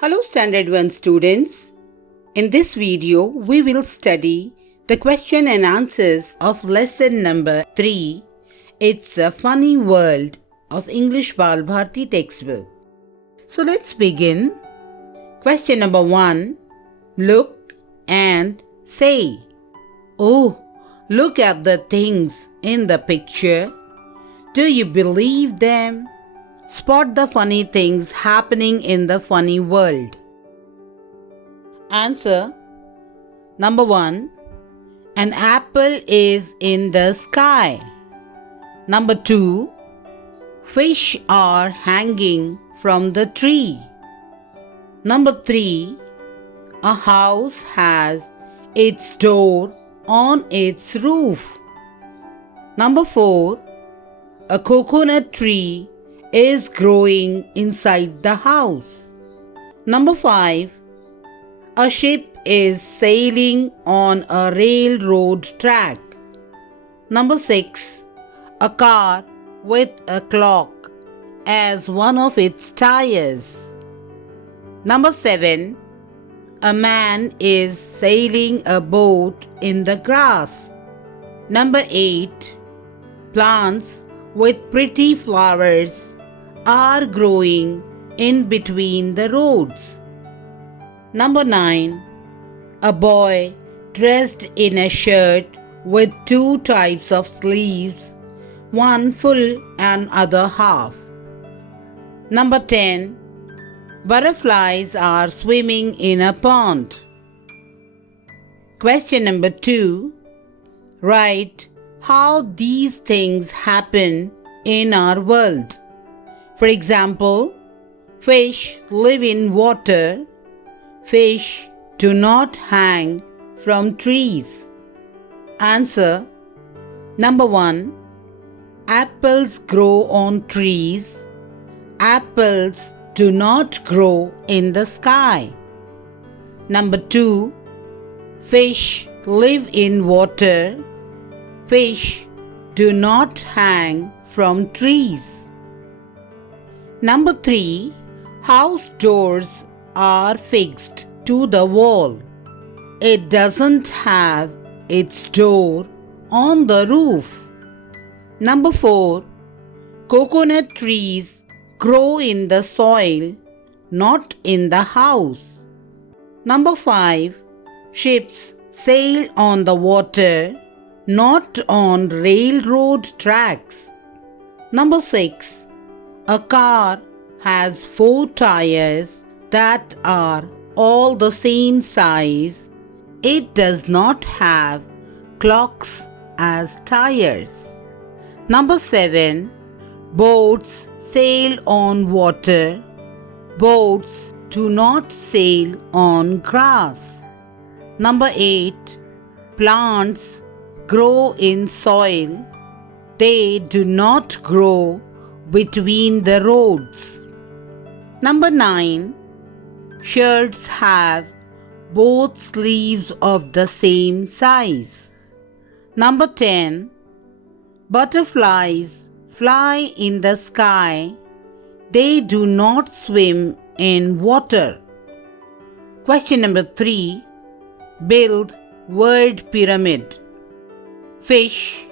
Hello Standard One students. In this video, we will study the question and answers of lesson number 3. It's a Funny World of English Balbharati textbook. So let's begin. Question number 1. Look and say. Oh, look at the things in the picture. Do you believe them? Spot the funny things happening in the funny world. Answer. Number 1. An apple is in the sky. Number 2. Fish are hanging from the tree. Number 3. A house has its door on its roof. Number 4. A coconut tree is growing inside the house. Number 5. A ship is sailing on a railroad track. Number 6. A car with a clock as one of its tires. Number 7. A man is sailing a boat in the grass. Number 8. Plants with pretty flowers are growing in between the roads. Number 9. A boy dressed in a shirt with 2 types of sleeves, one full and other half. Number 10. Butterflies are swimming in a pond. Question number 2. Write how these things happen in our world. For example, fish live in water. Fish do not hang from trees. Answer. Number 1. Apples grow on trees. Apples do not grow in the sky. Number 2. Fish live in water. Fish do not hang from trees. Number 3. House doors are fixed to the wall. It doesn't have its door on the roof. Number 4. Coconut trees grow in the soil, not in the house. Number 5. Ships sail on the water, not on railroad tracks. Number 6. A car has 4 tires that are all the same size. It does not have clocks as tires. Number 7. Boats sail on water. Boats do not sail on grass. Number 8. Plants grow in soil. They do not grow between the roads. Number 9. Shirts have both sleeves of the same size. Number 10. Butterflies fly in the sky. They do not swim in water. Question number 3. Build word pyramid. Fish.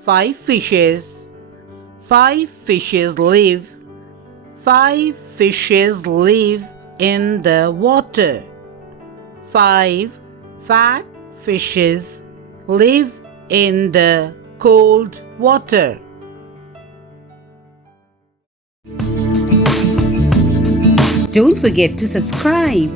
5 fishes. 5 fishes live. 5 fishes live in the water. 5 fat fishes live in the cold water. Don't forget to subscribe.